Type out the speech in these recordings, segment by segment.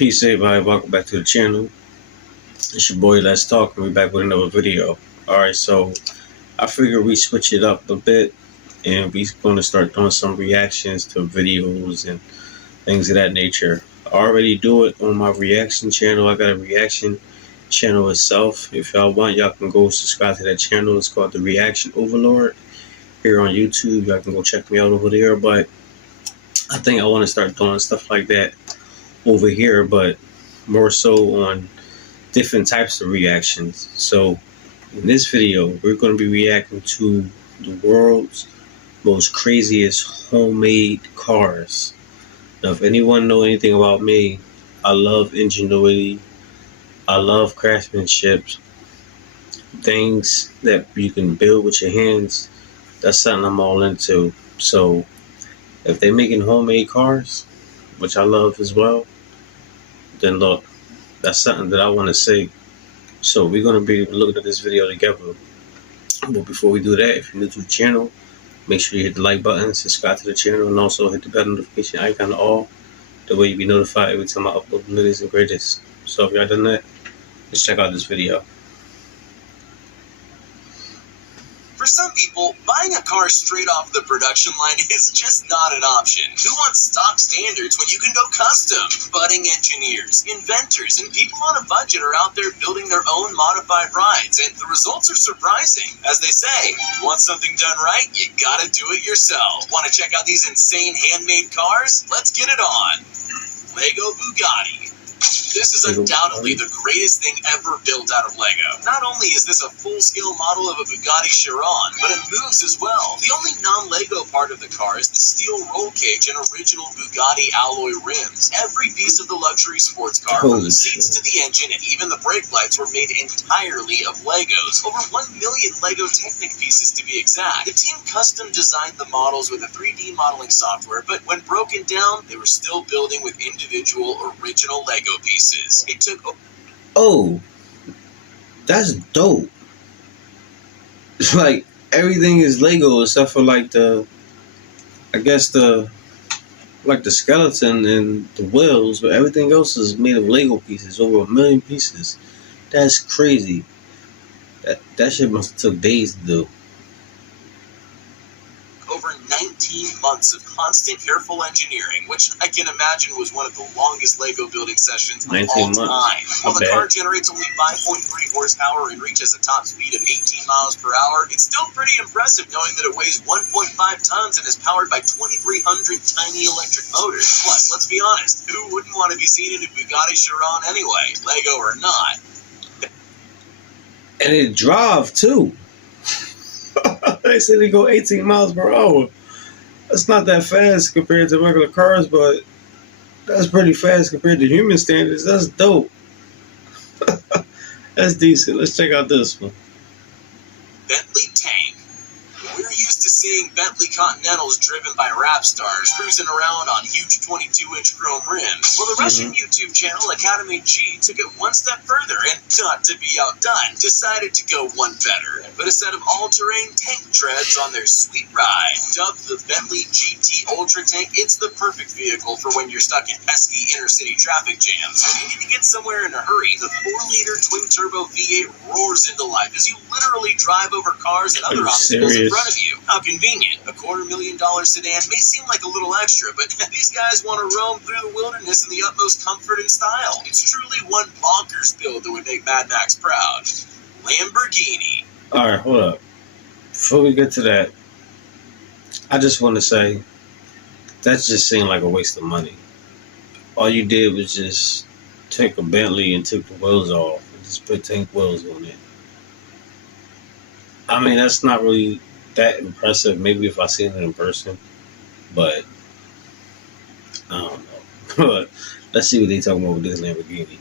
Peace everybody, welcome back to the channel. It's your boy Let's Talk, and we're back with another video. Alright, so I figure we switch it up a bit and we're going to start doing some reactions to videos and things of that nature. I already do it on my reaction channel. I got a reaction channel itself. If y'all want, y'all can go subscribe to that channel. It's called The Reaction Overlord here on YouTube. Y'all can go check me out over there, but I think I want to start doing stuff like that over here, but more so on different types of reactions. So in this video, we're going to be reacting to the world's most craziest homemade cars. Now, if anyone know anything about me, I love ingenuity. I love craftsmanship. Things that you can build with your hands, that's something I'm all into. So if they're making homemade cars, which I love as well, then look, that's something that I want to say. So we're going to be looking at this video together. But before we do that, if you're new to the channel, make sure you hit the like button, subscribe to the channel, and also hit the bell notification icon all. That way you'll be notified every time I upload the latest and greatest. So if y'all done that, let's check out this video. For some people, buying a car straight off the production line is just not an option. Who wants stock standards when you can go custom? Budding engineers, inventors, and people on a budget are out there building their own modified rides, and the results are surprising. As they say, want something done right, you gotta do it yourself. Want to check out these insane handmade cars? Let's get it on. Lego Bugatti. This is undoubtedly the greatest thing ever built out of Lego. Not only is this a full-scale model of a Bugatti Chiron, but it moves as well. The only non-Lego part of the car is the steel roll cage and original Bugatti alloy rims. Every piece of the luxury sports car, from the seats to the engine and even the brake lights, were made entirely of Legos. Over 1 million Lego Technic pieces to be exact. The team custom designed the models with a 3D modeling software, but when broken down, they were still building with individual original Lego pieces. It took... Oh, that's dope. It's like everything is Lego except for like the, I guess the skeleton and the wheels, but everything else is made of Lego pieces. Over 1 million pieces. That's crazy. That shit must have took days to do. Over 19 months of constant, careful engineering, which I can imagine was one of the longest Lego building sessions of all time. While the car generates only 5.3 horsepower and reaches a top speed of 18 miles per hour, it's still pretty impressive knowing that it weighs 1.5 tons and is powered by 2,300 tiny electric motors. Plus, let's be honest, who wouldn't want to be seen in a Bugatti Chiron anyway, Lego or not? And it drive too. They said they go 18 miles per hour. That's not that fast compared to regular cars, but that's pretty fast compared to human standards. That's dope. That's decent. Let's check out this one. Bentley Tank. We're used to seeing Bentley Continentals driven by rap stars cruising around on huge 22-inch chrome rims. Well, the Russian YouTube channel Academy G took it one step further and, not to be outdone, decided to go one better and put a set of all-terrain tank treads on their sweet ride. Dubbed the Bentley GT Ultra Tank, it's the perfect vehicle for when you're stuck in pesky inner-city traffic jams. When you need to get somewhere in a hurry, the 4-liter twin-turbo V8 roars into life as you literally drive over cars and other obstacles in front of you. How convenient. A $250,000 sedan may seem like a little extra, but these guys want to roam through the wilderness in the utmost comfort and style. It's truly one bonkers build that would make Mad Max proud. Lamborghini. Alright, hold up. Before we get to that, I just want to say that just seemed like a waste of money. All you did was just take a Bentley and took the wheels off and just put tank wheels on it. I mean, that's not really that impressive. Maybe if I seen it in person, but I don't know. But let's see what they talking about with this Lamborghini.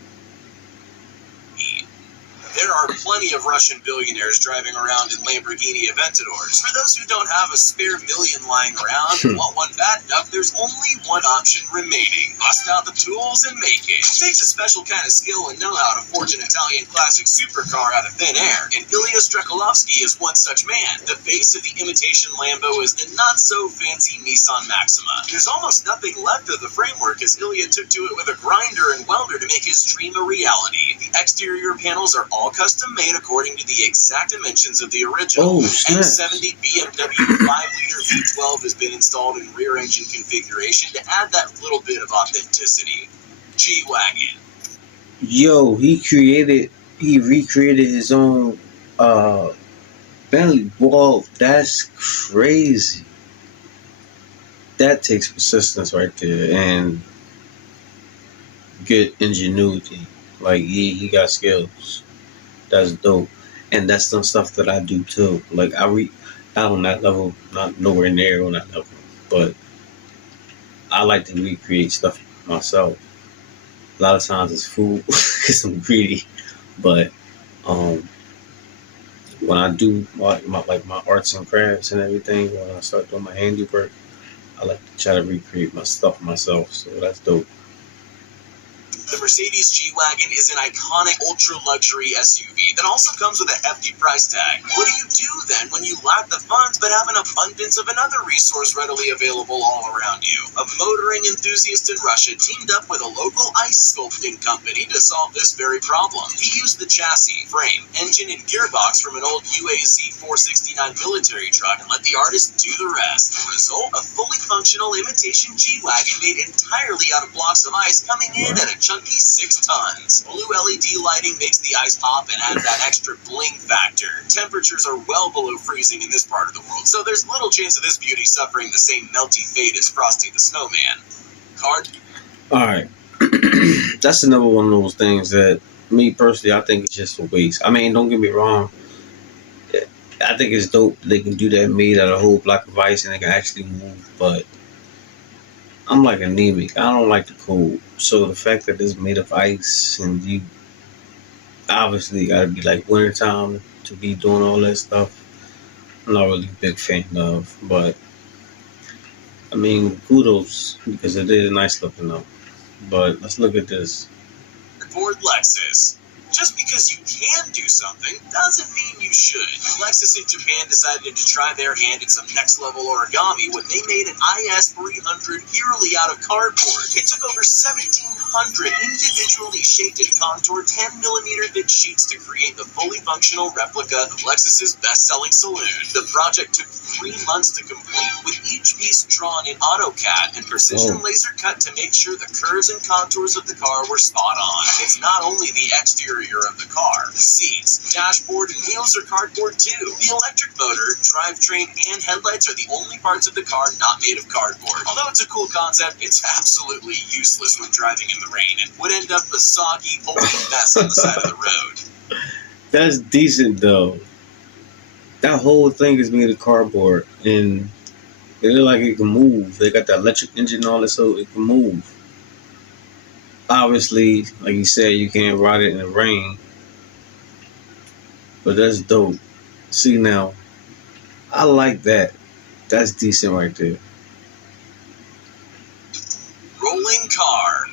There are plenty of Russian billionaires driving around in Lamborghini Aventadors. For those who don't have a spare million lying around and want one bad enough, there's only one option remaining. Bust out the tools and make it. It takes a special kind of skill and know-how to forge an Italian classic supercar out of thin air, and Ilya Strzekalowski is one such man. The base of the imitation Lambo is the not-so-fancy Nissan Maxima. There's almost nothing left of the framework as Ilya took to it with a grinder and welder to make his dream a reality. The exterior panels are all custom made according to the exact dimensions of the original. N70 BMW 5-liter V12 has been installed in rear engine configuration to add that little bit of authenticity. G-Wagon. Yo, he recreated his own Bentley. Whoa, that's crazy. That takes persistence right there and good ingenuity. Like he got skills. That's dope. And that's some stuff that I do too. Like not on that level, not nowhere near on that level. But I like to recreate stuff myself. A lot of times it's food because I'm greedy. But when I do my arts and crafts and everything, when I start doing my handiwork, I like to try to recreate my stuff myself. So that's dope. The Mercedes G-Wagon is an iconic ultra-luxury SUV that also comes with a hefty price tag. What do you do then when you lack the funds but have an abundance of another resource readily available all around you? A motoring enthusiast in Russia teamed up with a local ice sculpting company to solve this very problem. He used the chassis, frame, engine, and gearbox from an old UAZ 469 military truck and let the artist do the rest. The result, a fully functional imitation G-Wagon made entirely out of blocks of ice coming in at a chunky 6 tons. Blue LED lighting makes the ice pop and adds that extra bling factor. Temperatures are well below freezing in this part of the world, so there's little chance of this beauty suffering the same melty fate as Frosty the Snowman. Alright. That's another one of those things that, me personally, I think it's just a waste. I mean, don't get me wrong. I think it's dope they can do that made out of a whole block of ice and they can actually move, but I'm like anemic. I don't like the cold. So the fact that it's made of ice and you obviously gotta be like wintertime to be doing all that stuff, I'm not really a big fan of. But I mean, kudos because it is nice looking though. But let's look at this. Ford Lexus. Just because you can do something doesn't mean you should. Lexus in Japan decided to try their hand at some next-level origami when they made an IS-300 purely out of cardboard. It took over 1,700 individually shaped and contoured 10mm thick sheets to create the fully functional replica of Lexus's best-selling saloon. The project took 3 months to complete, with each piece drawn in AutoCAD and precision laser cut to make sure the curves and contours of the car were spot on. It's not only the exterior of the car, the seats, dashboard, and wheels are cardboard too. The electric motor, drivetrain, and headlights are the only parts of the car not made of cardboard. Although it's a cool concept, it's absolutely useless when driving in the rain and would end up a soggy, pulpy mess on the side of the road. That's decent though. That whole thing is made of cardboard and it look like it can move. They got the electric engine on it so it can move. Obviously, like you said, you can't ride it in the rain. But that's dope. See now, I like that. That's decent right there. Rolling car.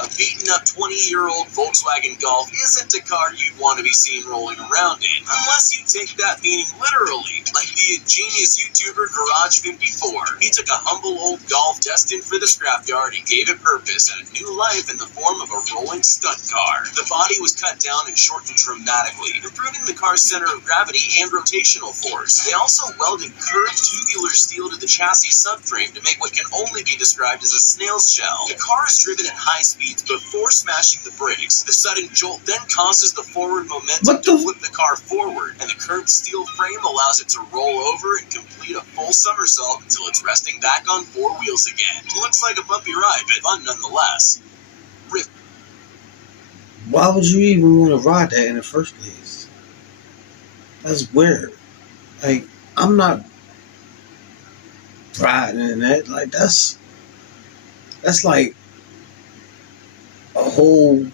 A beaten-up 20-year-old Volkswagen Golf isn't a car you'd want to be seen rolling around in, unless you take that meaning literally, like the ingenious YouTuber Garage54. He took a humble old Golf destined for the scrapyard and gave it purpose and a new life in the form of a rolling stunt car. The body was cut down and shortened dramatically, improving the car's center of gravity and rotational force. They also welded curved tubular steel to the chassis subframe to make what can only be described as a snail's shell. The car is driven at high speeds before smashing the brakes. The sudden jolt then causes the forward momentum to flip the car forward, and the curved steel frame allows it to roll over and complete a full somersault until it's resting back on 4 wheels again. It looks like a bumpy ride, but fun nonetheless. Why would you even want to ride that in the first place? That's weird. Like, I'm not riding in that. Like, that's like a whole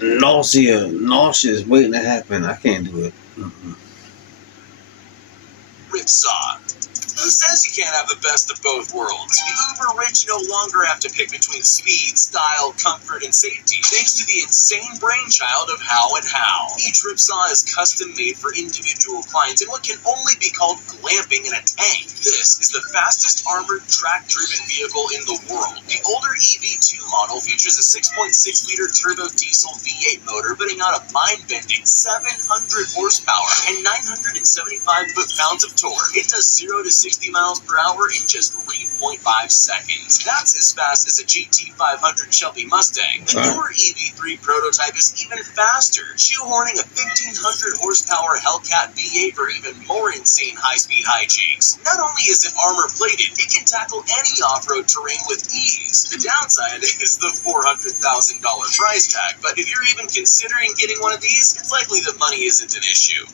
nausea is waiting to happen. I can't do it. Ripsaw. Who says you can't have the best of both worlds? The uber rich no longer have to pick between speed, style, comfort, and safety, thanks to the insane brainchild of How and How. Each Ripsaw is custom made for individual clients in what can only be called glamping in a tank. This is the fastest armored track-driven vehicle in the world. The older EV2 model features a 6.6-liter turbo diesel V8 motor putting out a mind-bending 700 horsepower and 975 foot-pounds of torque. It does 0 to 60 miles per hour in just 3.5 seconds. That's as fast as a GT500 Shelby Mustang. The newer EV3 prototype is even faster, shoehorning a 1,500 horsepower Hellcat V8 for even more insane high-speed hijinks. Not only is it armor-plated, it can tackle any off-road terrain with ease. The downside is the $400,000 price tag, but if you're even considering getting one of these, it's likely that money isn't an issue.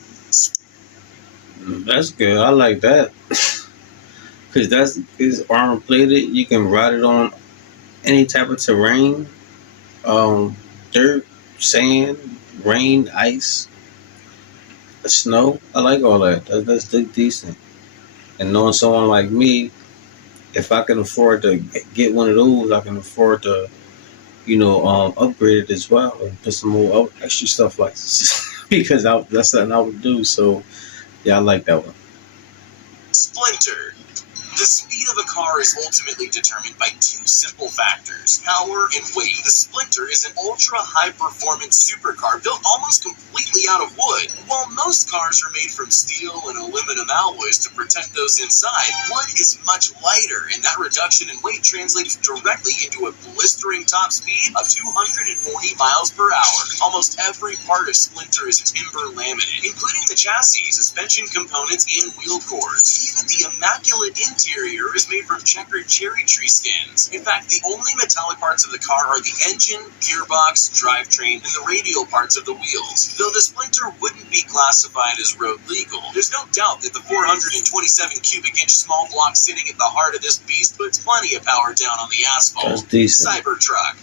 That's good. I like that. Because is armor plated. You can ride it on any type of terrain. Dirt, sand, rain, ice, snow. I like all that. That's decent. And knowing someone like me, if I can afford to get one of those, I can afford to, upgrade it as well and put some more extra stuff like this. Because that's something I would do. So, yeah, I like that one. Splinter. The speed of a car is ultimately determined by two simple factors, power and weight. The Splinter is an ultra-high-performance supercar built almost completely out of wood. While most cars are made from steel and aluminum alloys to protect those inside, wood is much lighter, and that reduction in weight translates directly into a blistering top speed of 240 miles per hour. Almost every part of Splinter is timber laminate, including the chassis, suspension components, and wheel cores. Even the immaculate interior is made from checkered cherry tree skins. In fact, the only metallic parts of the car are the engine, gearbox, drivetrain, and the radial parts of the wheels. Though the Splinter wouldn't be classified as road legal, there's no doubt that the 427 cubic inch small block sitting at the heart of this beast puts plenty of power down on the asphalt. That's decent. Cybertruck.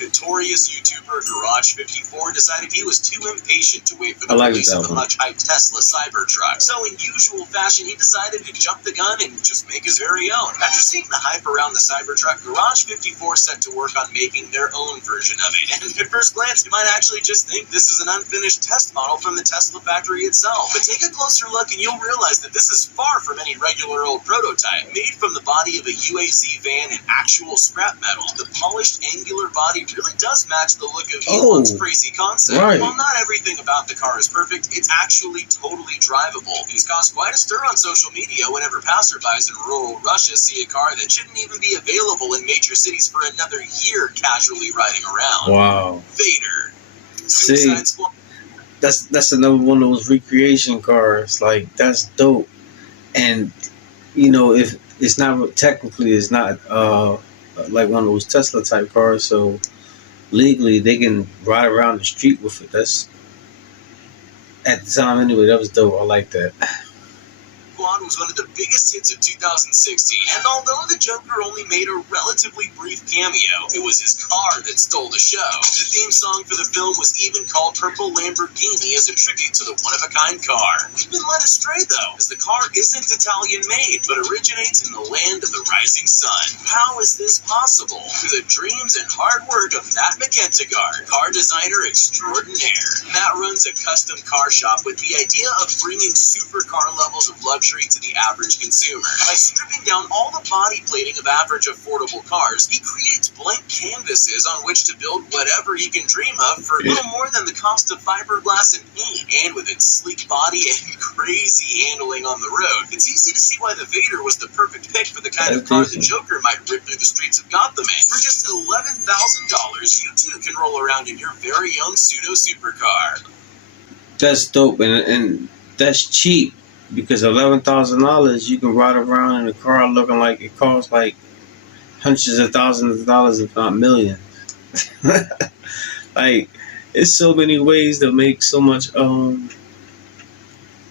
Notorious YouTuber Garage54 decided he was too impatient to wait for the release of the much-hyped Tesla Cybertruck. So in usual fashion, he decided to jump the gun and just make his very own. After seeing the hype around the Cybertruck, Garage54 set to work on making their own version of it. And at first glance, you might actually just think this is an unfinished test model from the Tesla factory itself. But take a closer look and you'll realize that this is far from any regular old prototype. Made from the body of a UAZ van and actual scrap metal, the polished angular body really does match the look of Elon's crazy concept. Right. While not everything about the car is perfect, it's actually totally drivable. These caused quite a stir on social media whenever passerbys in rural Russia see a car that shouldn't even be available in major cities for another year casually riding around. Wow. Vader. See, that's another one of those recreation cars. Like, that's dope. And, if it's not technically, it's not like one of those Tesla type cars, so legally they can ride around the street with it. That's, at the time anyway, that was dope. I like that. Was one of the biggest hits of 2016, and although the Joker only made a relatively brief cameo, it was his car that stole the show. The theme song for the film was even called Purple Lamborghini as a tribute to the one-of-a-kind car. We've been led astray, though, as the car isn't Italian-made, but originates in the land of the rising sun. How is this possible? Through the dreams and hard work of Matt McKentigard, car designer extraordinaire. Matt runs a custom car shop with the idea of bringing supercar levels of luxury to the average consumer. By stripping down all the body plating of average affordable cars, he creates blank canvases on which to build whatever he can dream of for little more than the cost of fiberglass and paint. And with its sleek body and crazy handling on the road, it's easy to see why the Vader was the perfect pick for the kind of car the Joker might rip through the streets of Gotham in. For just $11,000, you too can roll around in your very own pseudo supercar. That's dope, and that's cheap. Because $11,000, you can ride around in a car looking like it costs like hundreds of thousands of dollars, if not millions. Like, it's so many ways to make so much,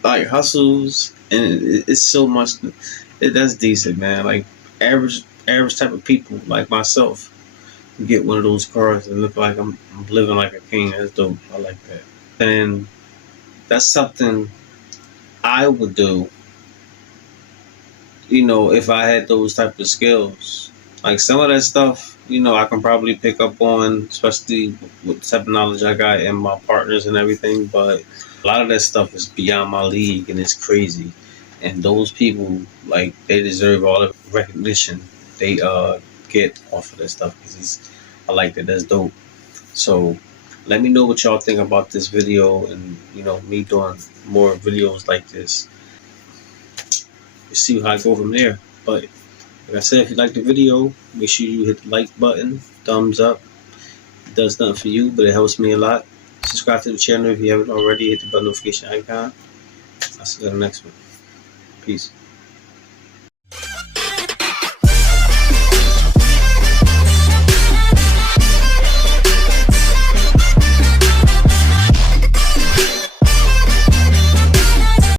like hustles, and it's so much. That's decent, man. Like average type of people like myself, get one of those cars and look like I'm living like a king. That's dope. I like that. And that's something I would do, if I had those type of skills. Like some of that stuff, I can probably pick up on, especially with the type of knowledge I got and my partners and everything. But a lot of that stuff is beyond my league and it's crazy. And those people, like, they deserve all the recognition they get off of that stuff because I like that. That's dope. So let me know what y'all think about this video and me doing more videos like this. We'll see how I go from there. But like I said, if you like the video, make sure you hit the like button, thumbs up. It does nothing for you, but it helps me a lot. Subscribe to the channel if you haven't already. Hit the bell notification icon. I'll see you on the next one. Peace.